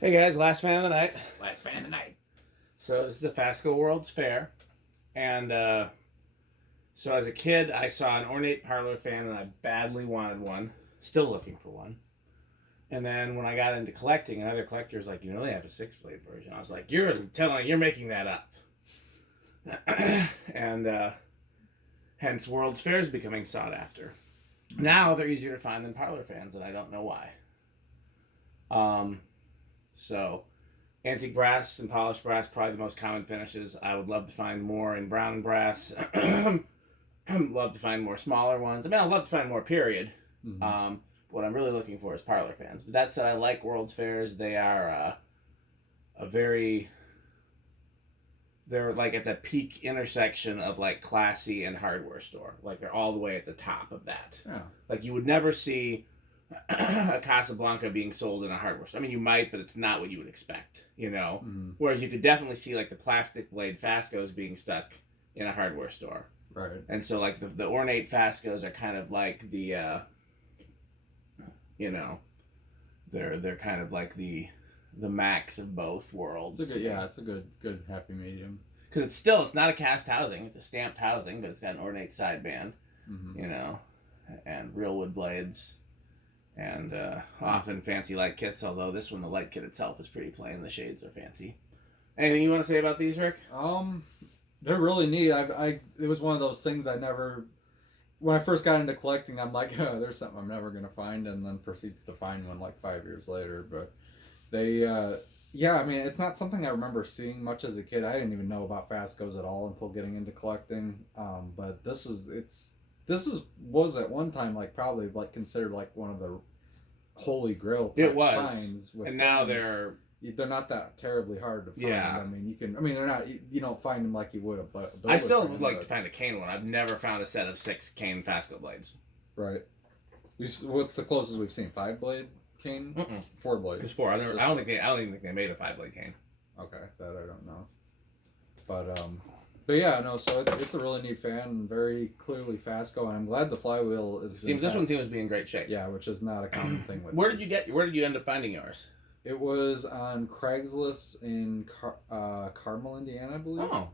Hey guys, last fan of the night. Last fan tonight. So this is the Fasco World's Fair, and so as a kid, I saw an ornate parlor fan, and I badly wanted one. Still looking for one. And then when I got into collecting, another collector was like, "You know, they have a 6-blade version." I was like, You're making that up." And hence, World's Fair is becoming sought after. Now they're easier to find than parlor fans, and I don't know why. So antique brass and polished brass, probably the most common finishes. I would love to find more in brown brass. Love to find more smaller ones. I mean, I'd love to find more, period. Mm-hmm. What I'm really looking for is parlor fans. But that said, I like World's Fairs. They are they're like at the peak intersection of like classy and hardware store. Like they're all the way at the top of that. Yeah. Like you would never see a Casablanca being sold in a hardware store. I mean, you might, but it's not what you would expect, you know? Mm-hmm. Whereas you could definitely see, like, the plastic blade Fascos being stuck in a hardware store. Right. And so, like, the ornate Fascos are kind of like the, you know, they're kind of like the max of both worlds. It's a good happy medium. Because it's not a cast housing. It's a stamped housing, but it's got an ornate sideband, mm-hmm. you know, and real wood blades. And often fancy light kits, although this one, the light kit itself is pretty plain. The shades are fancy. Anything you want to say about these, Rick? They're really neat. It was one of those things I never, when I first got into collecting, I'm like, oh, there's something I'm never going to find, and then proceeds to find one like 5 years later. But they, I mean, it's not something I remember seeing much as a kid. I didn't even know about Fascos at all until getting into collecting. But this was at one time like probably like considered like one of the holy grail it was finds. And now they're not that terribly hard to find. Yeah. I mean, they're not, you don't find them like you would have, but I still would like to find a cane one. I've never found a set of 6 cane Fasco blades. Right. What's the closest we've seen? 5-blade cane? 4 blades. It's 4. I don't even think they made a 5-blade cane. Okay, that I don't know. But yeah, no. So it's a really neat fan, very clearly Fasco, and I'm glad the flywheel is. This one seems to be in great shape. Yeah, which is not a common thing with. Where did you end up finding yours? It was on Craigslist in Carmel, Indiana, I believe. Oh.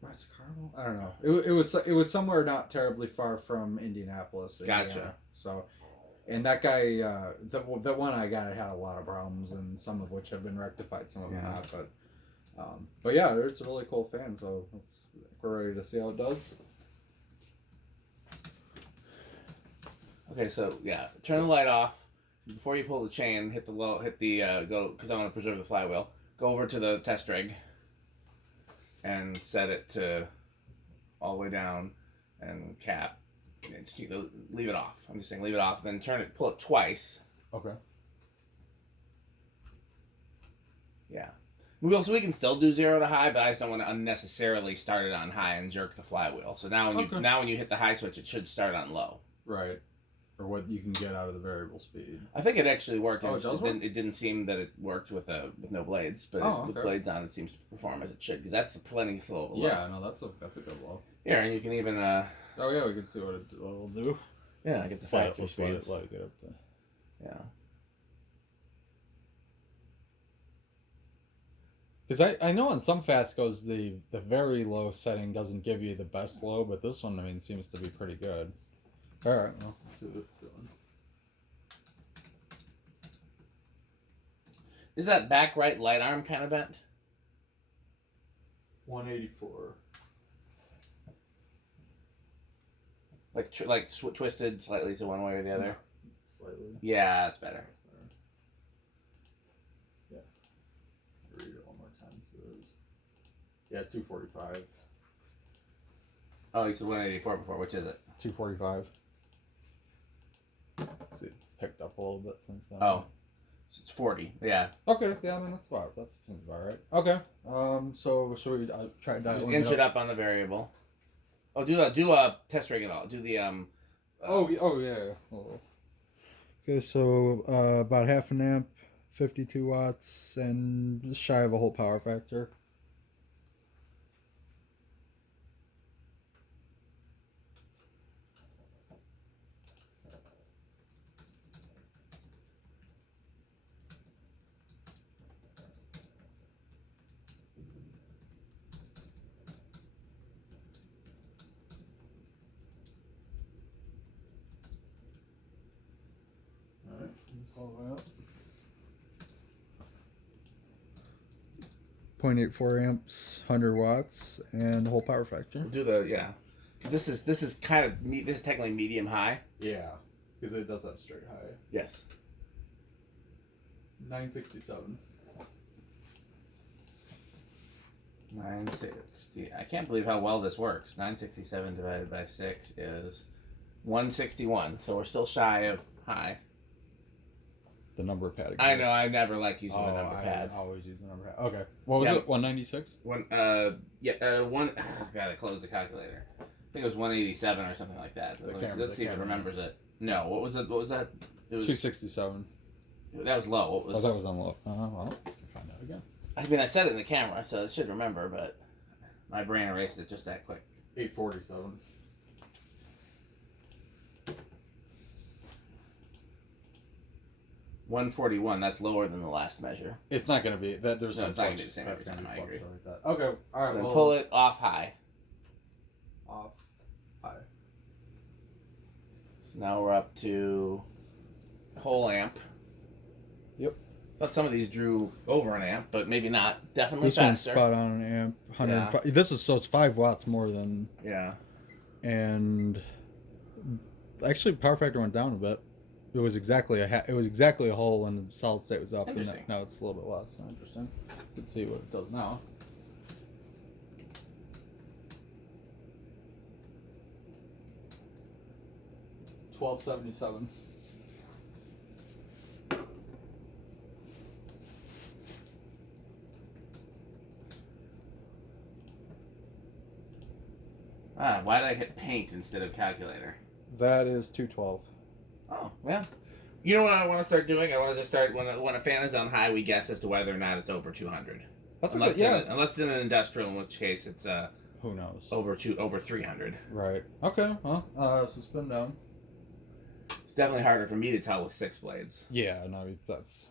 Was it Carmel? I don't know. It was somewhere not terribly far from Indianapolis. Gotcha. Indiana. So, and that guy, the one I got, it had a lot of problems, and some of which have been rectified, some of them not, but yeah, it's a really cool fan, so we're ready to see how it does. Okay, so yeah, turn the light off before you pull the chain. Hit the go, because I want to preserve the flywheel. Go over to the test rig and set it to all the way down and cap. Just leave it off. I'm just saying, leave it off. Then pull it twice. Okay. Yeah. We can still do 0 to high, but I just don't want to unnecessarily start it on high and jerk the flywheel. So now when you hit the high switch, it should start on low. Right. Or what you can get out of the variable speed. I think it actually worked. Oh, it didn't seem that it worked with no blades, but with blades on, it seems to perform as it should. Because that's plenty slow. Yeah, no, that's a good low. Yeah, and you can even. Oh yeah, we can see what it'll do. Yeah, I get the factory speeds. Let it get up to. Yeah. Because I know on some Fascos the very low setting doesn't give you the best low, but this one, I mean, seems to be pretty good. All right, well, let's see what it's doing. Is that back right light arm kind of bent? 184. Like twisted slightly to one way or the other? No, slightly. Yeah, that's better. Yeah. Read it one more time. So it was, 245. Oh, you said 184 before. Which is it? 245. See, it picked up a little bit since then. Oh, so it's 40. Yeah. Okay. Yeah, I mean that's about right. Okay. So should we try dialing inch it up on the variable. Oh, do a test rig at all. Do the yeah. Okay, so about half an amp, 52 watts, and just shy of a whole power factor. That's all the way up. 0.84 amps, 100 watts, and the whole power factor. We'll do the because this is kind of this is technically medium high. Yeah, because it does have straight high. Yes. 967. 960. I can't believe how well this works. 967 divided by 6 is 161. So we're still shy of high. The number pad. I know. I never like using the number pad. I always use the number pad. Okay. What was it? 196. One. One. God, I closed the calculator. I think it was 187 or something like that. Let's see if it remembers it. No. What was that? What was that? It was 267. That was low. What was? Oh, that was on low. Well, find out again. I mean, I said it in the camera, so it should remember, but my brain erased it just that quick. 847. $141. That's lower than the last measure. It's not going to be that. There's some. It's not going to be the same every time. I agree. Like that. Okay. All right. So then pull it off high. Off high. So now we're up to whole amp. Yep. Thought some of these drew over an amp, but maybe not. Definitely this faster. This one's spot on an amp. 105. Yeah. This is so it's 5 watts more than. Yeah. And actually, power factor went down a bit. It was exactly a whole when the solid state was up, and now it's a little bit less. Interesting. Let's see what it does now. $12.77. Why did I hit paint instead of calculator? That is 212. Oh, well. You know what I want to start doing? I want to just start, when a fan is on high, we guess as to whether or not it's over 200. That's unless, a good, yeah. Unless it's in an industrial, in which case it's, who knows? Over 300. Right. Okay, well, so spin down. It's definitely harder for me to tell with 6 blades. Yeah, no, that's...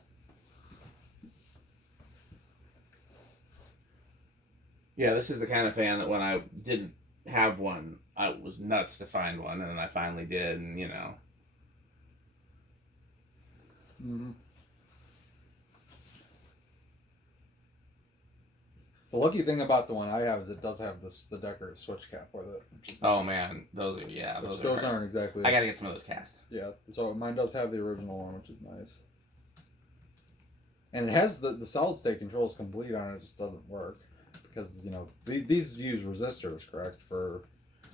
Yeah, this is the kind of fan that when I didn't have one, I was nuts to find one, and then I finally did, and, you know... Mm-hmm. The lucky thing about the one I have is it does have the decorative switch cap with it. Which is nice. Man, those are those aren't exactly. I gotta get some of those cast. Yeah, so mine does have the original one, which is nice. And it has the solid state controls complete on it. It just doesn't work because these use resistors, correct? For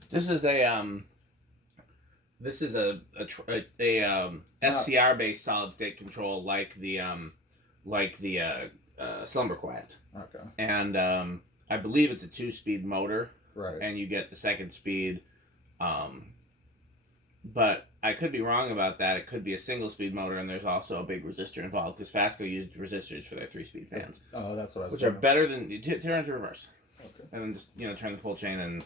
this is a SCR based solid state control like the Slumber Quiet. Okay. And I believe it's a 2-speed motor. Right. And you get the 2nd speed. But I could be wrong about that. It could be a single-speed motor, and there's also a big resistor involved because Fasco used resistors for their 3-speed fans. Oh, that's what I was. Which are better than turn into reverse. Okay. And then just turn the pull chain and.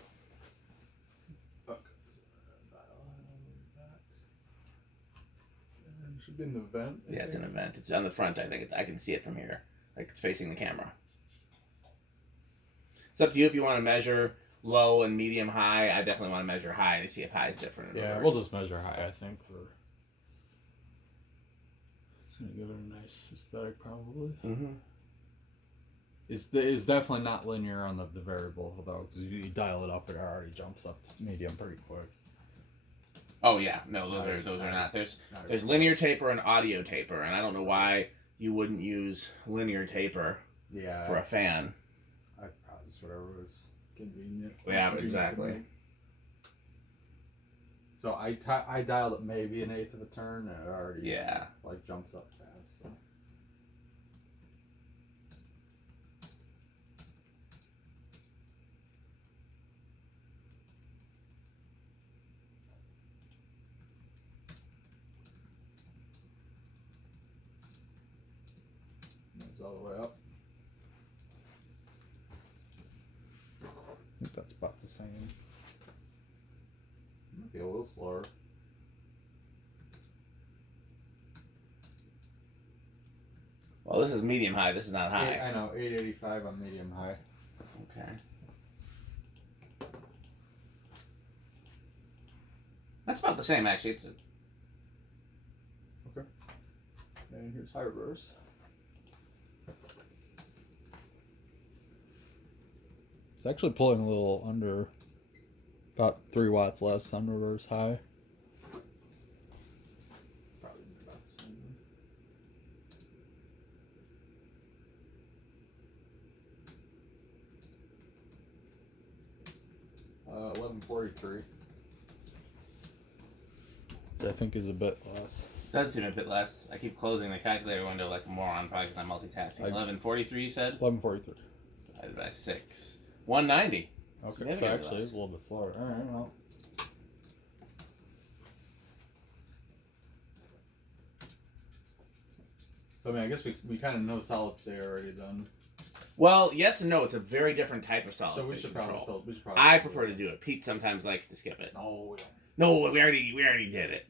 Should be in the vent. Yeah, it's in a vent. It's on the front. I think I can see it from here. Like it's facing the camera. It's up to you if you want to measure low and medium high. I definitely want to measure high to see if high is different. Yeah, we'll just measure high. I think it's gonna give it a nice aesthetic, probably. Mm-hmm. It's definitely not linear on the variable though, because you dial it up, it already jumps up to medium pretty quick. Oh yeah, no, those are not. There's linear taper and audio taper, and I don't know why you wouldn't use linear taper. Yeah. For a fan. I'd probably just whatever was convenient. Yeah, exactly. So I dialed it maybe an 1/8 of a turn, and it already jumps up fast. So. All the way up. I think that's about the same. Might be a little slower. Well, this is medium high. This is not high. I know, 885 on medium high. Okay. That's about the same, actually. Okay. And here's high reverse. It's actually pulling a little under, about 3 watts less on reverse high. Probably about the same. 1143. I think is a bit less. Does seem a bit less. I keep closing the calculator window like a moron, probably because I'm multitasking. 1143, you said? 1143. Divided by 6. 190. Okay, so actually it's a little bit slower. All right, well. I mean, I guess we kind of know solid state already then. Well, yes and no. It's a very different type of solid So state we should control. probably still. I prefer to do it. Pete sometimes likes to skip it. No, we don't. No, we already did it.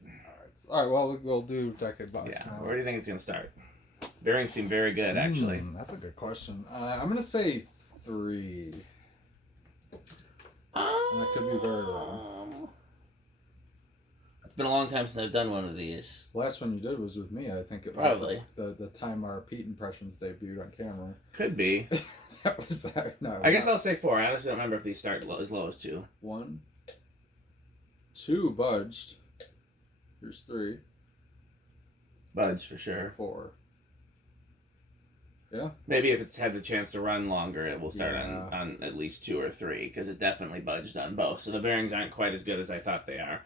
All right. Well, we'll do decade box. Yeah. Now. Where do you think it's gonna start? Bearings seem very good, actually. That's a good question. I'm gonna say 3. And I could be very wrong. It's been a long time since I've done one of these. Last one you did was with me. I think it was Probably the time our Pete impressions debuted on camera. Could be. That was that. No. I guess I'll say 4. I honestly don't remember if these start as low as 2. 1, 2 budged. Here's 3. Budge for sure. 4. Yeah. Maybe if it's had the chance to run longer, it will start on at least 2 or 3 because it definitely budged on both. So the bearings aren't quite as good as I thought they are.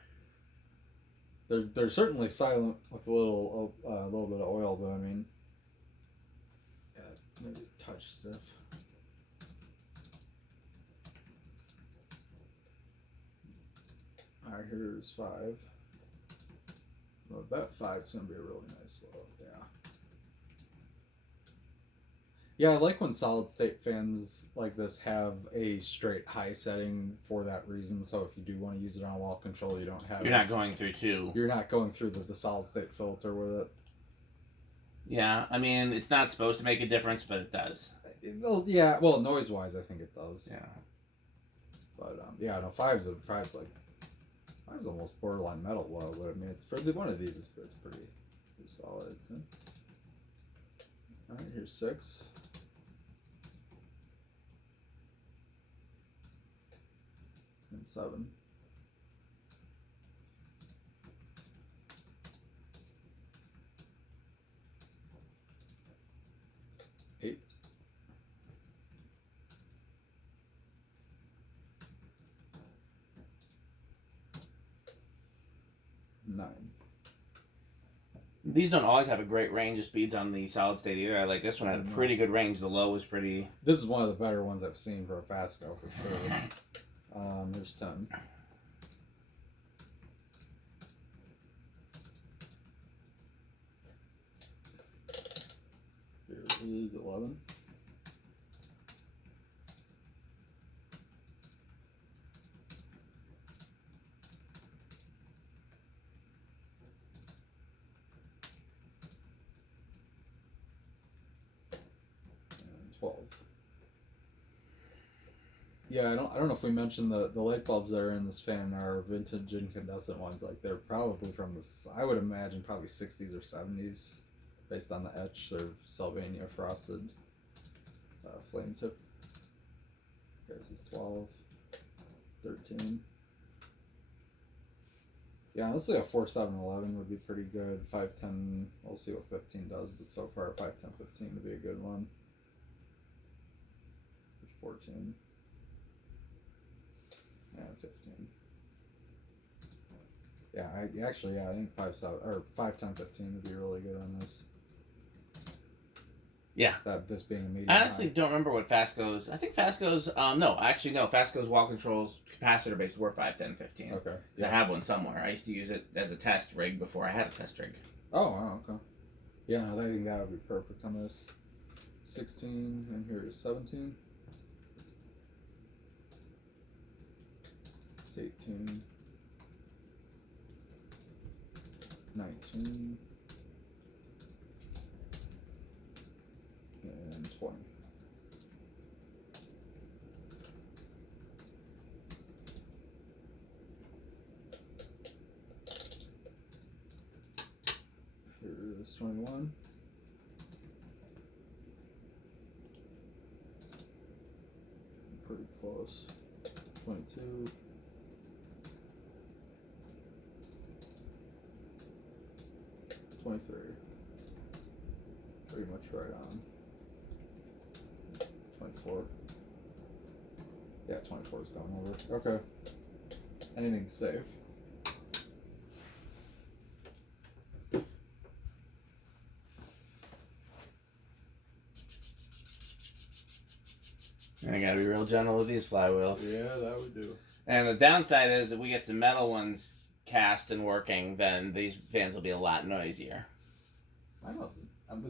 They're certainly silent with a little bit of oil, but I mean, yeah, maybe touch stiff. All right, here's 5. Well, that 5's gonna be a really nice low. Yeah. Yeah, I like when solid state fans like this have a straight high setting for that reason. So if you do want to use it on wall control, you don't have. You're not going through 2. You're not going through the solid state filter with it. Yeah, I mean it's not supposed to make a difference, but it does. Well, yeah. Well, noise wise, I think it does. Yeah. But yeah, no, five's almost borderline metal low, but I mean, it's for one of these, it's pretty solid. So. All right, here's 6. And 7. 8. 9. These don't always have a great range of speeds on the solid state either. I like this one had a pretty good range. The low was pretty. This is one of the better ones I've seen for a Fasco for sure. There's 10. Here is 11. And 12. Yeah, I don't know if we mentioned the light bulbs that are in this fan are vintage incandescent ones. Like they're probably from this, I would imagine probably 60s or 70s, based on the etch. They're Sylvania frosted flame tip. There's this 12, 13. Yeah, honestly, a 4, 7, 11 would be pretty good. 5, 10, we'll see what 15 does, but so far 5, 10, 15 would be a good one. 14. Yeah, 15. Yeah, I think 5, 7 or 5, 10, 15 would be really good on this. Yeah. This being a medium. I honestly don't remember what Fasco's. I think Fasco's. No. Fasco's wall controls capacitor based were 5, 10, 15. Okay. Yeah. I have one somewhere. I used to use it as a test rig before I had a test rig. Oh, wow, okay. Yeah, no, I think that would be perfect on this. 16, and here is 17. 18, 19, and 20. Here is 21. Pretty close. 22. 23. Pretty much right on. 24. Yeah, 24 is going over. Okay. Anything's safe. And I gotta be real gentle with these flywheels. Yeah, that would do. And the downside is if we get some metal ones cast and working, then these fans will be a lot noisier.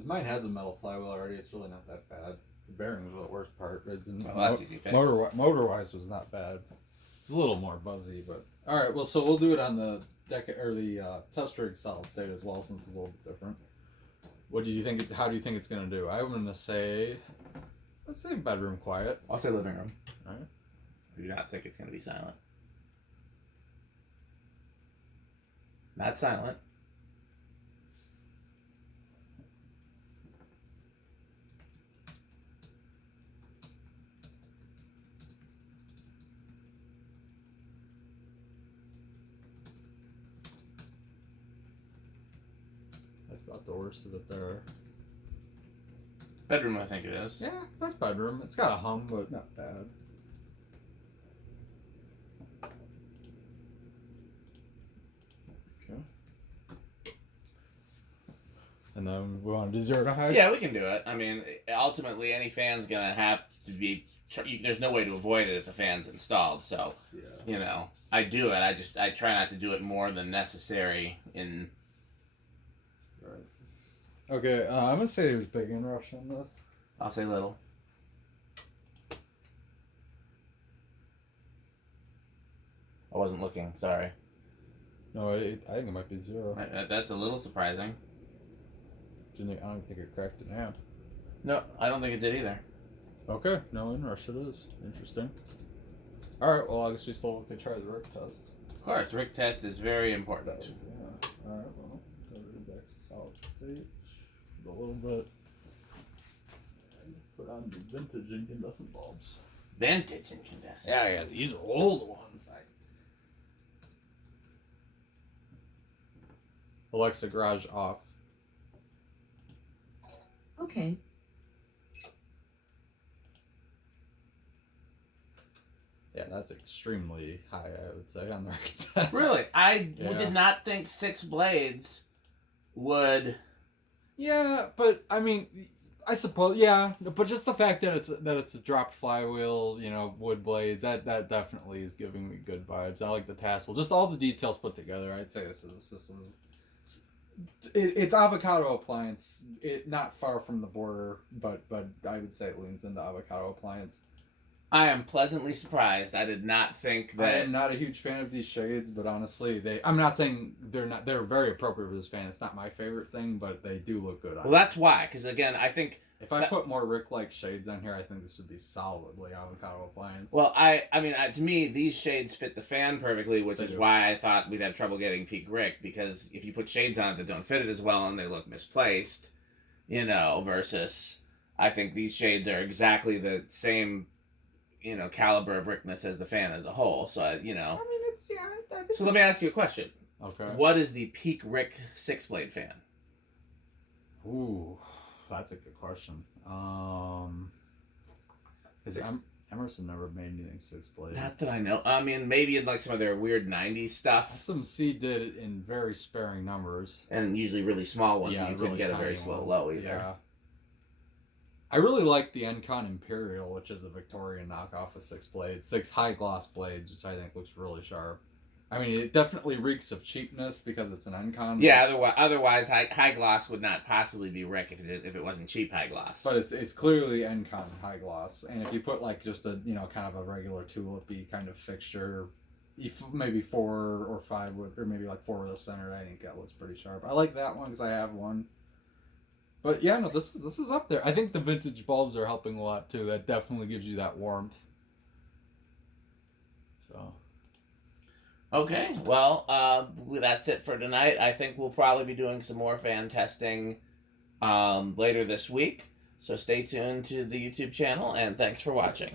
Mine has a metal flywheel already. It's really not that bad. The bearing was the worst part. Well, that's easy fix. Motor-wise was not bad. It's a little more buzzy, but all right. Well, so we'll do it on the test rig solid state as well, since it's a little bit different. What do you think? How do you think it's gonna do? I'm gonna say, let's say bedroom quiet. I'll say living room. All right. I do not think it's gonna be silent. Not silent. That's about the worst of it there. Bedroom, I think it is. Yeah, that's bedroom. It's got a hum, but not bad. Okay. And then we want to do 0 to high? Yeah, we can do it. I mean, ultimately, any fan's gonna have to be. There's no way to avoid it if the fan's installed. So, Yeah. you know, I do it. I try not to do it more than necessary. Right. Okay, I'm gonna say there's big inrush on this. I'll say little. I wasn't looking. Sorry. No, I think it might be 0. That's a little surprising. I don't think it cracked in half. No, I don't think it did either. Okay, no inrush it is. Interesting. Alright, well, I guess we still can try the rig test. Of course, rig test is very important. Yeah. Alright, well, go back to solid state a little bit. Put on the vintage incandescent bulbs. Vintage incandescent. Yeah, these are old ones. Alexa, garage off. Okay. Yeah, that's extremely high, I would say, on the rig test. Really? I Yeah. did not think 6 blades would. Yeah, but I mean, I suppose, yeah, but just the fact that it's a dropped flywheel, you know, wood blades, that definitely is giving me good vibes. I like the tassel, just all the details put together. I'd say it's avocado appliance. Not far from the border, but I would say it leans into avocado appliance. I am pleasantly surprised. I did not think that. I am not a huge fan of these shades, but honestly, I'm not saying they're not. They're very appropriate for this fan. It's not my favorite thing, but they do look good on Well, that's why. Because again, I think if I put more Rick-like shades on here, I think this would be solidly avocado appliance. Well, I mean, to me, these shades fit the fan perfectly, which is why I thought we'd have trouble getting peak Rick, because if you put shades on it that don't fit it as well and they look misplaced, you know, versus I think these shades are exactly the same, you know, caliber of Rickness as the fan as a whole. So, you know. I mean, it's, yeah. So let me ask you a question. Okay. What is the peak Rick 6-blade fan? Ooh, that's a good question. Emerson never made anything 6-blade. Not that I know. I mean, maybe in like some of their weird 90s stuff. SMC did it in very sparing numbers. And usually really small ones. Yeah, You really couldn't get a very tiny slow ones. low either. Yeah. I really like the Encon Imperial, which is a Victorian knockoff of 6-blades. 6 high gloss blades, which I think looks really sharp. I mean, it definitely reeks of cheapness because it's an Encon. Yeah, otherwise high gloss would not possibly be Rick if it wasn't cheap high gloss. But it's clearly Encon high gloss, and if you put like just a kind of a regular tulipy kind of fixture, maybe 4 or 5 would, or maybe like 4 with a center, I think that looks pretty sharp. I like that one because I have one. But yeah, no, this is up there. I think the vintage bulbs are helping a lot too. That definitely gives you that warmth. So. Okay, well, that's it for tonight. I think we'll probably be doing some more fan testing later this week. So stay tuned to the YouTube channel, and thanks for watching.